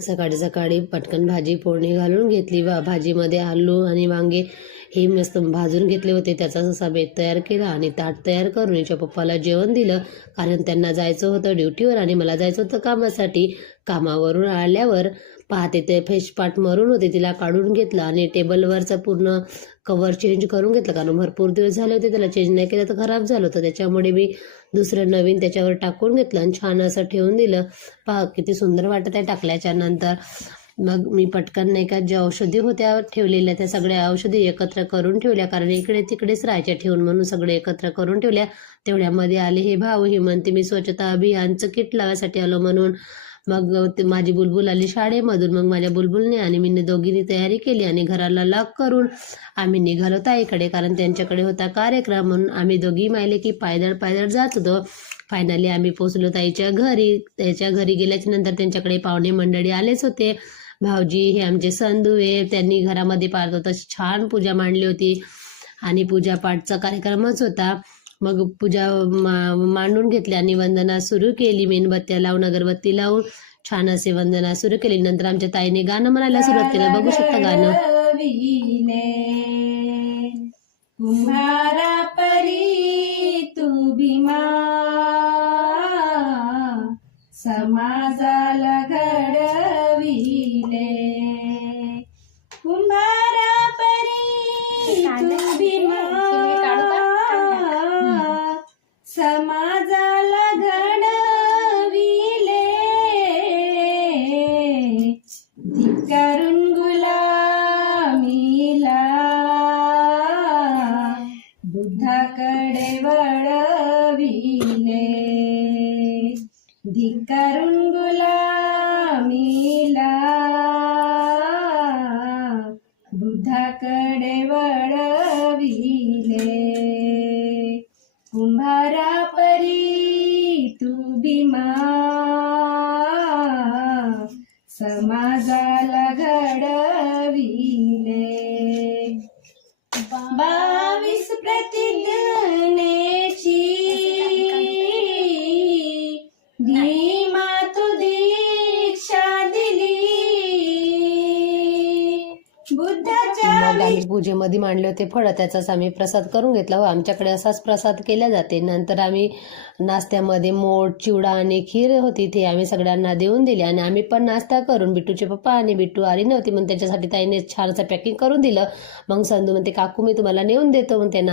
सकाळी सकाळी पटकन भाजी फोडणी घालून घेतली. भाजीमध्ये आलू आणि वांगे हे मस्त भाजून घेतले होते. त्याचा जसा बेत तयार केला आणि ताट तयार करून हिच्या पप्पाला जेवण दिलं, कारण त्यांना जायचं होतं ड्युटीवर आणि मला जायचं होतं कामासाठी. कामावरून आल्यावर पाहते ते फेसपाट मरून होते, तिला काढून घेतलं आणि टेबलवरचं पूर्ण कवर चेंज करून घेतलं, कारण भरपूर दिवस झाले होते त्याला चेंज नाही केलं तर खराब झालं होतं. त्याच्यामुळे मी दुसरं नवीन त्याच्यावर टाकून घेतलं आणि छान असं ठेवून दिलं. पहा किती सुंदर वाटत आहे टाकल्याच्या नंतर. मग मी पटकन नाही का ज्या औषधी होत्या ठेवलेल्या त्या सगळ्या औषधी एकत्र करून ठेवल्या, कारण इकडे तिकडेच राहायच्या ठेवून, म्हणून सगळे एकत्र करून ठेवल्या. तेवढ्यामध्ये आले हे भाऊ. हे म्हणते मी स्वच्छता अभियानचं किट लावायसाठी आलो म्हणून. मग माझी बुलबुल आली शाळेमधून. मग माझ्या बुलबुलने आणि मी दोघींनी तयारी केली आणि घराला लॉक करून आम्ही निघालो ताईकडे, कारण त्यांच्याकडे होता कार्यक्रम. म्हणून आम्ही दोघी मायले की पायदळ जात होतो. फायनली आम्ही पोचलो ताईच्या घरी. त्याच्या घरी गेल्याच्या नंतर त्यांच्याकडे पाहुणे मंडळी आलेच होते. भाऊजी हे आमचे संधू आहे, त्यांनी घरामध्ये पाहत होतं छान पूजा मांडली होती आणि पूजापाठचा कार्यक्रमच होता. मग पूजा मांडून घेतली आणि वंदना सुरू केली. मेणबत्त्या लावून अगरबत्ती लावून छान असे वंदना सुरू केली. नंतर आमच्या ताईने गाणं म्हणायला सुरुवात केलं. बघू शकता गाणं. कुम्हारा परी तू भीमा, समाजाला घडविले. कुम्हारा परी तू भीमा, समाजाला घडविले. धिक्कारून गुलामीला बुद्धाकडे वळविले. धिक्कारून गुलामीला बुद्धाकडे वळविले. कुंभारा परी तू भीमा, समाजाला घडविले. 22 प्रतिज्ञेची भीमा तू दीक्षा दिली. बुद्धाच्या मग आम्ही पूजेमध्ये मांडले होते फळं, त्याचाच आम्ही प्रसाद करून घेतला. हो, आमच्याकडे असाच प्रसाद केला जाते. नंतर आम्ही नाश्त्यामध्ये मोड, चिवडा आणि खीर होती, ते आम्ही सगळ्यांना देऊन दिली. आणि आम्ही पण नाश्ता करून, बिट्टूचे पप्पा आणि बिट्टू आली नव्हती, मग त्याच्यासाठी ताईने छानसं पॅकिंग करून दिलं. मग संधू म्हणते काकू मी तुम्हाला नेऊन देतो, मग त्यांना